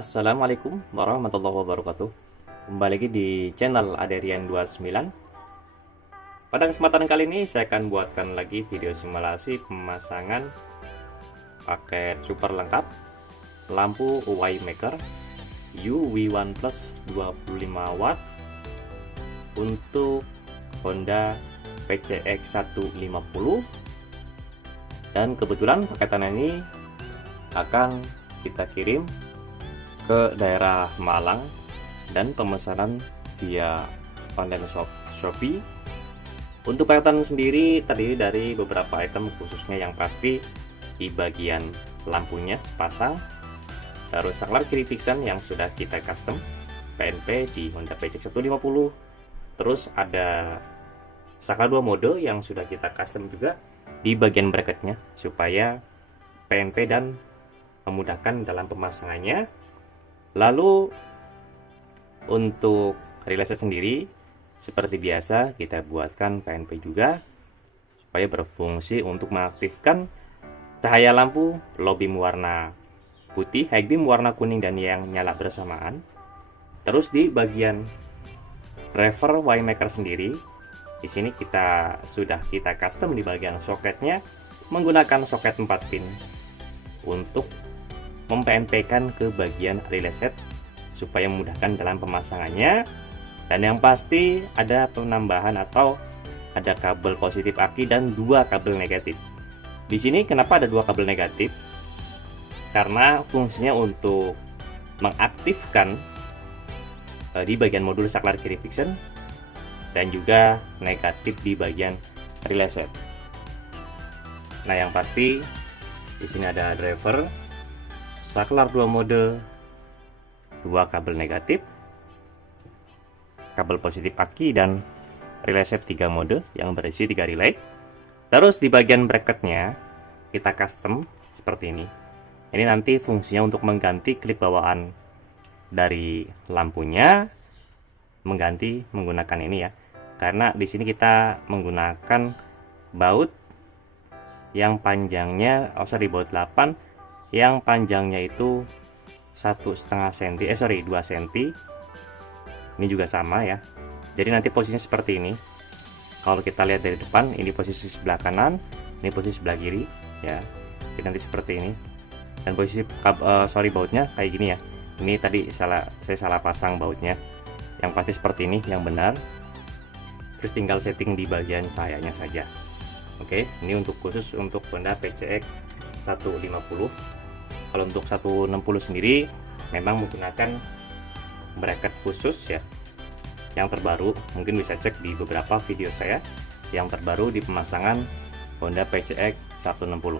Assalamualaikum warahmatullahi wabarakatuh. Kembali lagi di channel Aderian29. Pada kesempatan kali ini saya akan buatkan lagi video simulasi pemasangan paket super lengkap lampu UV Maker UV1 Plus 25 watt untuk Honda PCX 150, dan kebetulan paketan ini akan kita kirim ke daerah Malang dan pemesanan via online Shopee. Untuk paketan sendiri terdiri dari beberapa item, khususnya yang pasti di bagian lampunya sepasang, terus saklar kiri fiction yang sudah kita custom PNP di Honda PCX 150, terus ada saklar 2 mode yang sudah kita custom juga di bagian bracketnya supaya PNP dan memudahkan dalam pemasangannya. Lalu untuk relay set sendiri seperti biasa kita buatkan PNP juga supaya berfungsi untuk mengaktifkan cahaya lampu low beam warna putih, high beam warna kuning, dan yang nyala bersamaan. Terus di bagian driver UV Maker sendiri, di sini sudah kita custom di bagian soketnya menggunakan soket 4 pin untuk mem-PNP-kan ke bagian relay set supaya memudahkan dalam pemasangannya. Dan yang pasti ada penambahan atau ada kabel positif aki dan 2 kabel negatif. Di sini kenapa ada 2 kabel negatif? Karena fungsinya untuk mengaktifkan di bagian modul saklar kiri fiction dan juga negatif di bagian relay set. Nah, yang pasti di sini ada driver, saklar 2 mode, 2 kabel negatif, kabel positif aki, dan relay set 3 mode yang berisi 3 relay. Terus di bagian bracketnya kita custom seperti ini. Ini nanti fungsinya untuk mengganti klip bawaan dari lampunya, mengganti menggunakan ini ya. Karena di sini kita menggunakan baut yang panjangnya baut 8 yang panjangnya itu 1,5 cm, 2 cm. Ini juga sama ya. Jadi nanti posisinya seperti ini. Kalau kita lihat dari depan, ini posisi sebelah kanan, ini posisi sebelah kiri ya. Jadi nanti seperti ini. Dan posisi bautnya kayak gini ya. Ini tadi saya salah pasang bautnya. Yang pasti seperti ini yang benar. Terus tinggal setting di bagian cahayanya saja. Oke, ini khusus untuk Honda PCX 150. Kalau untuk 160 sendiri memang menggunakan bracket khusus ya, yang terbaru. Mungkin bisa cek di beberapa video saya yang terbaru di pemasangan Honda PCX 160.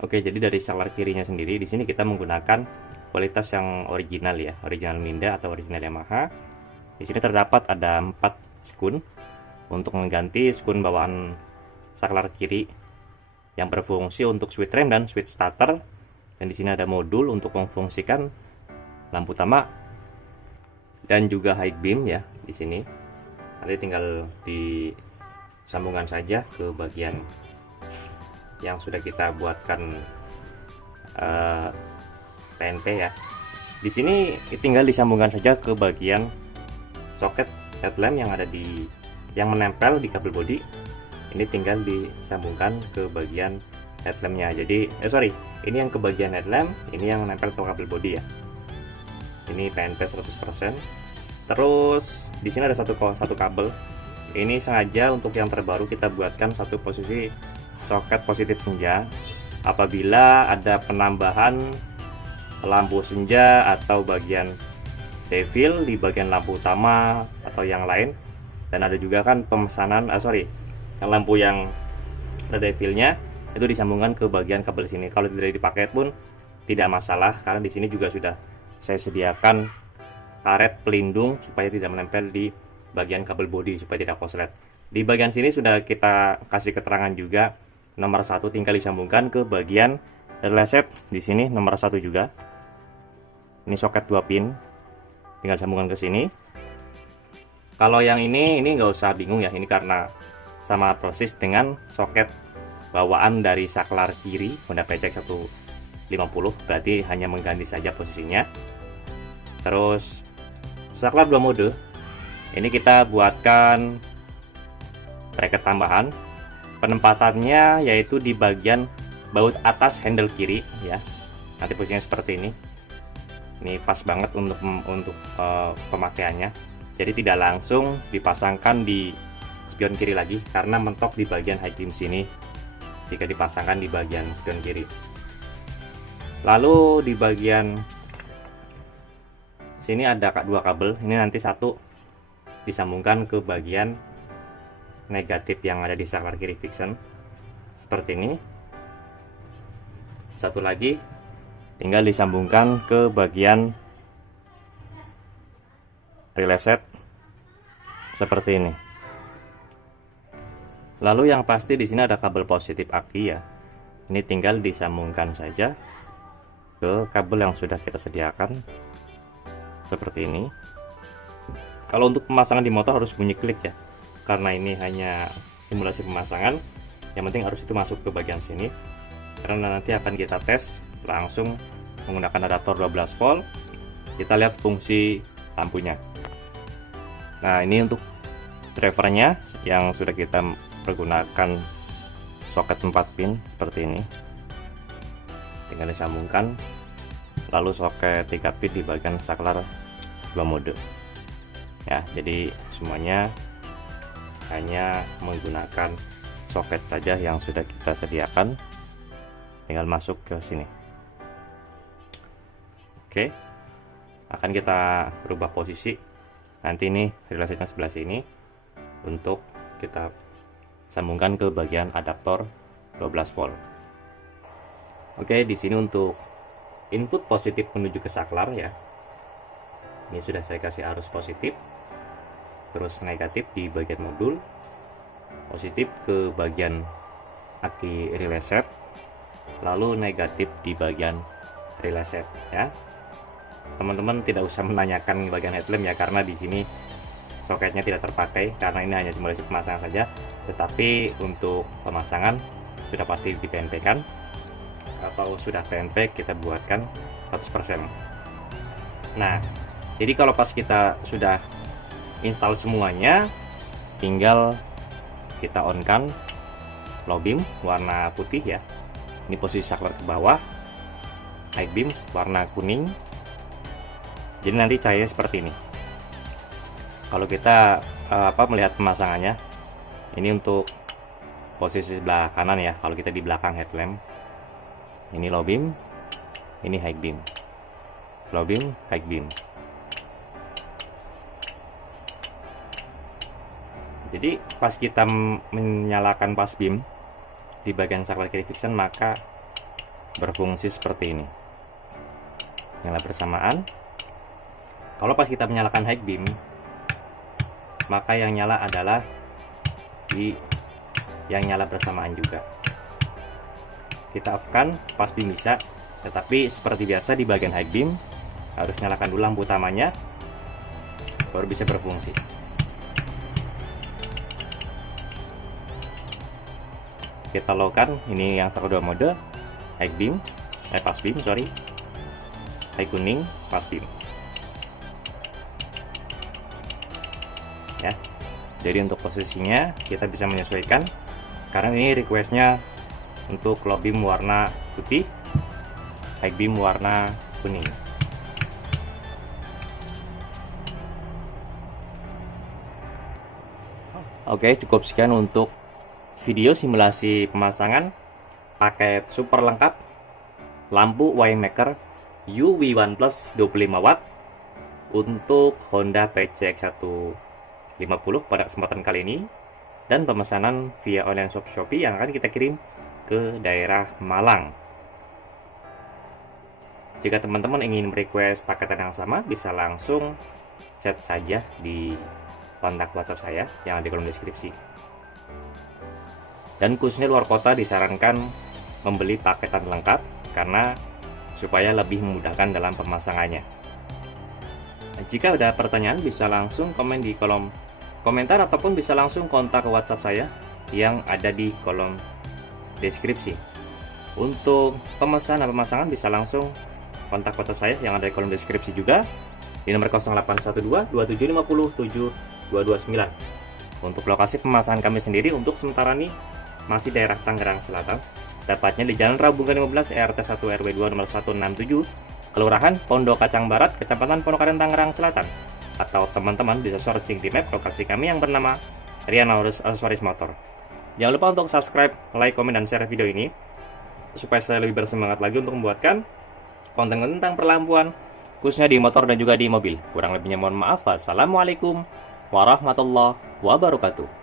Oke, jadi dari saklar kirinya sendiri di sini kita menggunakan kualitas yang original ya, original Minda atau original Yamaha. Di sini terdapat ada 4 skun untuk mengganti skun bawaan saklar kiri yang berfungsi untuk switch rem dan switch starter. Dan di sini ada modul untuk memfungsikan lampu utama dan juga high beam ya di sini. Nanti tinggal disambungkan saja ke bagian yang sudah kita buatkan PNP ya. Di sini tinggal disambungkan saja ke bagian soket headlamp yang menempel di kabel bodi. Ini tinggal disambungkan ke bagian headlampnya. Jadi ini yang ke bagian headlamp, ini yang menempel ke kabel bodi ya. Ini PNP 100%. Terus di sini ada satu kabel. Ini sengaja untuk yang terbaru kita buatkan satu posisi soket positif senja. Apabila ada penambahan lampu senja atau bagian devil di bagian lampu utama atau yang lain, dan ada juga kan pemesanan lampu yang ada devilnya itu disambungkan ke bagian kabel sini. Kalau tidak dipakai pun tidak masalah, karena di sini juga sudah saya sediakan karet pelindung supaya tidak menempel di bagian kabel bodi supaya tidak korslet. Di bagian sini sudah kita kasih keterangan juga nomor 1 tinggal disambungkan ke bagian relay set. Di sini nomor 1 juga. Ini soket 2 pin. Tinggal sambungkan ke sini. Kalau yang ini nggak usah bingung ya, ini karena sama persis dengan soket bawaan dari saklar kiri Honda PCX 50, berarti hanya mengganti saja posisinya. Terus saklar 2 mode ini kita buatkan bracket tambahan. Penempatannya yaitu di bagian baut atas handle kiri ya. Nanti posisinya seperti ini. Ini pas banget untuk pemakaiannya. Jadi tidak langsung dipasangkan di spion kiri lagi karena mentok di bagian high beam sini jika dipasangkan di bagian spion kiri. Lalu di bagian sini ada 2 kabel. Ini nanti satu disambungkan ke bagian negatif yang ada di saklar kiri Vixen seperti ini. Satu lagi tinggal disambungkan ke bagian relay set seperti ini. Lalu yang pasti di sini ada kabel positif aki ya. Ini tinggal disambungkan saja ke kabel yang sudah kita sediakan seperti ini. Kalau untuk pemasangan di motor harus bunyi klik ya, karena ini hanya simulasi pemasangan. Yang penting harus itu masuk ke bagian sini, karena nanti akan kita tes langsung menggunakan adaptor 12 volt. Kita lihat fungsi lampunya. Nah, ini untuk drivernya yang sudah kita pergunakan soket 4 pin seperti ini. Tinggal disambungkan. Lalu soket 3 pin di bagian saklar 2 mode. Ya, jadi semuanya hanya menggunakan soket saja yang sudah kita sediakan. Tinggal masuk ke sini. Oke, akan kita rubah posisi. Nanti ini relasinya sebelah sini untuk kita sambungkan ke bagian adaptor 12 volt. Oke, di sini untuk input positif menuju ke saklar ya. Ini sudah saya kasih arus positif. Terus negatif di bagian modul. Positif ke bagian aki relay set. Lalu negatif di bagian relay set ya. Teman-teman tidak usah menanyakan bagian headlamp ya, karena di sini soketnya tidak terpakai karena ini hanya simulasi pemasangan saja. Tetapi untuk pemasangan sudah pasti di PNP kan, atau sudah PNP kita buatkan 100%. Nah, jadi kalau pas kita sudah install semuanya, tinggal kita on kan low beam warna putih ya. Ini posisi saklar ke bawah, high beam warna kuning. Jadi nanti cahaya seperti ini. Kalau kita melihat pemasangannya, ini untuk posisi sebelah kanan ya. Kalau kita di belakang headlamp, ini low beam, ini high beam, low beam, high beam. Jadi pas kita menyalakan pas beam di bagian saklar kiri Vixen, maka berfungsi seperti ini, nyala bersamaan. Kalau pas kita menyalakan high beam, maka yang nyala adalah yang nyala bersamaan juga. Kita off kan pas beam bisa, tetapi seperti biasa di bagian high beam harus nyalakan dulu lampu utamanya baru bisa berfungsi. Kita low kan, ini yang saklar 2 mode, high beam, pas beam sorry, high kuning, pas beam. Ya, jadi untuk posisinya kita bisa menyesuaikan, karena ini requestnya untuk low beam warna putih, high beam warna kuning. Oke, cukup sekian untuk video simulasi pemasangan paket super lengkap lampu Winemaker UV1 Plus 25 watt untuk Honda PCX150 pada kesempatan kali ini, dan pemesanan via online shop Shopee yang akan kita kirim ke daerah Malang. Jika teman-teman ingin request paketan yang sama, bisa langsung chat saja di kontak WhatsApp saya yang ada di kolom deskripsi. Dan khususnya luar kota disarankan membeli paketan lengkap karena supaya lebih memudahkan dalam pemasangannya. Jika ada pertanyaan bisa langsung komen di kolom komentar ataupun bisa langsung kontak ke WhatsApp saya yang ada di kolom deskripsi. Untuk pemesan dan pemasangan bisa langsung kontak WhatsApp saya yang ada di kolom deskripsi juga di nomor 0812 2750 7229. Untuk lokasi pemasangan kami sendiri untuk sementara ini masih daerah Tangerang Selatan. Dapatnya di Jalan Rabunggan 15 RT 1 RW 2 nomor 167, Kelurahan Pondok Kacang Barat, Kecamatan Pondokaren, Tangerang Selatan. Atau teman-teman bisa searching di map lokasi kami yang bernama Rianaurus Aksesoris Motor. Jangan lupa untuk subscribe, like, komen, dan share video ini supaya saya lebih bersemangat lagi untuk membuatkan konten tentang perlampuan, khususnya di motor dan juga di mobil. Kurang lebihnya mohon maaf. Wassalamualaikum warahmatullahi wabarakatuh.